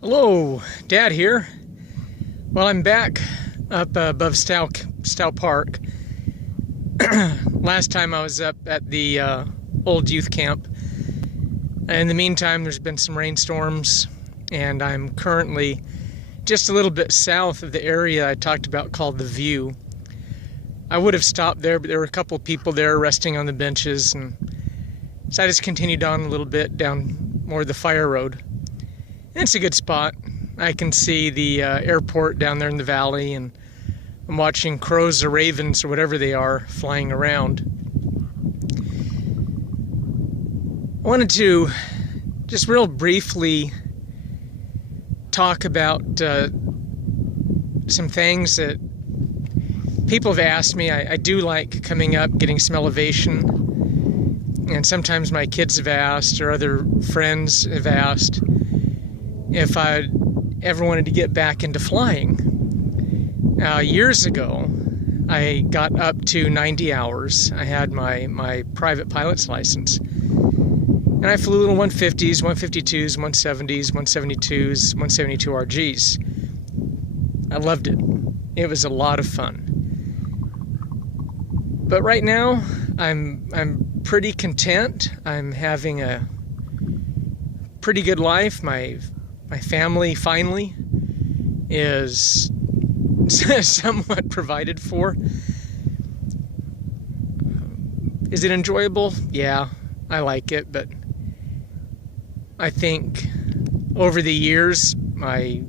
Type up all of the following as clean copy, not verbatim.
Hello, Dad here. Well, I'm back up above Stough Park. Last time I was up at the old youth camp. In the meantime, there's been some rainstorms, and I'm currently just a little bit south of the area I talked about called the View. I would have stopped there, but there were a couple people there resting on the benches, and so I just continued on a little bit down more the fire road. And it's a good spot. I can see the airport down there in the valley, and I'm watching crows or ravens or whatever they are flying around. I wanted to just real briefly talk about some things that people have asked me. I do like coming up, getting some elevation, and sometimes my kids have asked or other friends have asked if I ever wanted to get back into flying. Years ago, I got up to 90 hours. I had my private pilot's license. And I flew little 150s, 152s, 170s, 172s, 172 RGs. I loved it. It was a lot of fun. But right now, I'm pretty content. I'm having a pretty good life. My family finally is somewhat provided for. Is it enjoyable? Yeah, I like it, but I think over the years, my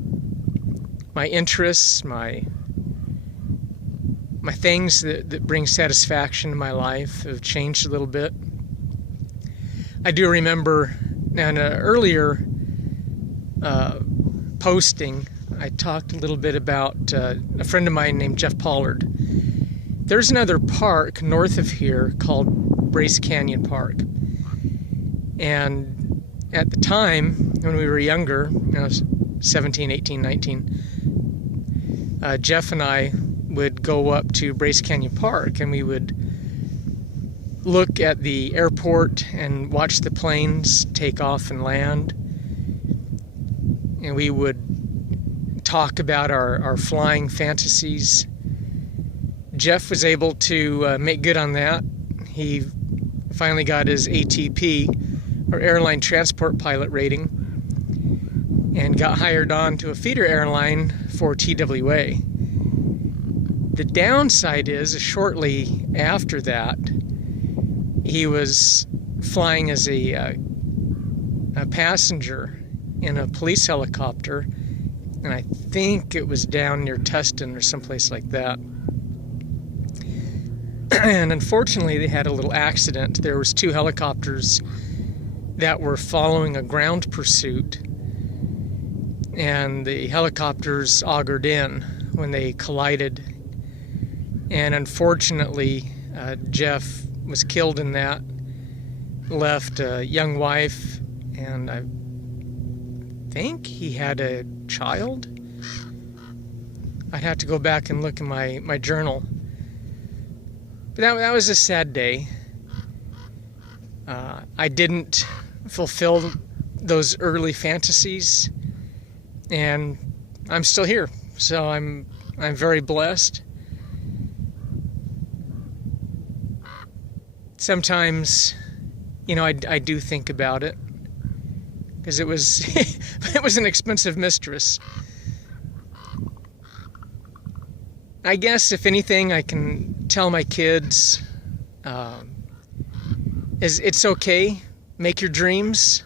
interests, my things that bring satisfaction in my life have changed a little bit. I do remember in an earlier posting, I talked a little bit about a friend of mine named Jeff Pollard. There's another park north of here called Bryce Canyon Park. And at the time, when we were younger, 17, 18, 19, Jeff and I would go up to Bryce Canyon Park, and we would look at the airport and watch the planes take off and land. And we would talk about our flying fantasies. Jeff was able to make good on that. He finally got his ATP, or Airline Transport Pilot rating, and got hired on to a feeder airline for TWA. The downside is, shortly after that, he was flying as a passenger in a police helicopter, and I think it was down near Tustin or someplace like that. And unfortunately, they had a little accident. There was two helicopters that were following a ground pursuit, and the helicopters augered in when they collided. And unfortunately, Jeff was killed in that, left a young wife, and I think he had a child. I'd have to go back and look in my journal. But that was a sad day. I didn't fulfill those early fantasies, and I'm still here. So I'm very blessed. Sometimes, I do think about it, because it was it was an expensive mistress. I guess if anything I can tell my kids is it's okay. Make your dreams.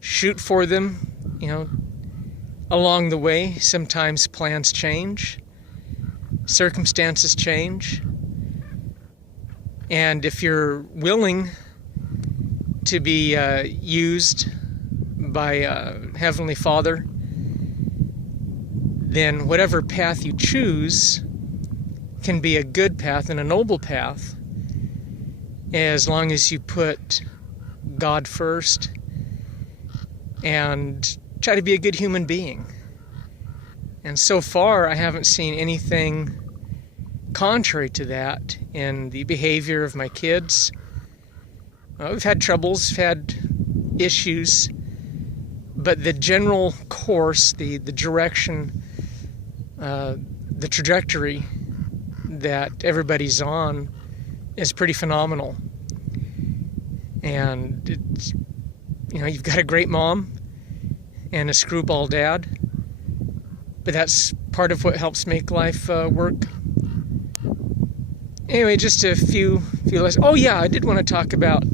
Shoot for them. Along the way, sometimes plans change. Circumstances change. And if you're willing to be used by Heavenly Father, then whatever path you choose can be a good path and a noble path, as long as you put God first and try to be a good human being. And so far, I haven't seen anything contrary to that in the behavior of my kids. We've had troubles, we've had issues, but the general course, the direction, the trajectory that everybody's on is pretty phenomenal. And it's, you've got a great mom and a screwball dad, but that's part of what helps make life work. Anyway, just a few lessons. Oh yeah, I did want to talk about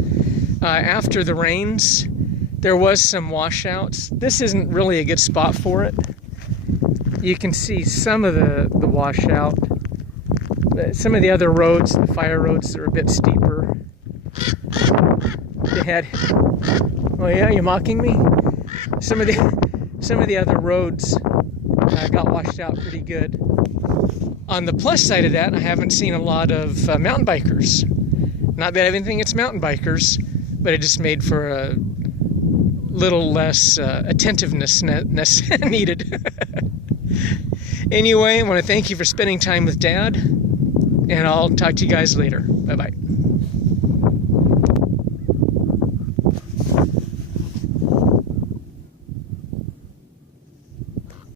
after the rains, there was some washouts. This isn't really a good spot for it. You can see some of the washout. Some of the other roads, the fire roads, are a bit steeper. They had. Oh yeah, you mocking me? Some of the other roads got washed out pretty good. On the plus side of that, I haven't seen a lot of mountain bikers. Not that I have anything against mountain bikers, but it just made for a little less attentiveness needed. Anyway, I want to thank you for spending time with Dad, and I'll talk to you guys later. Bye-bye.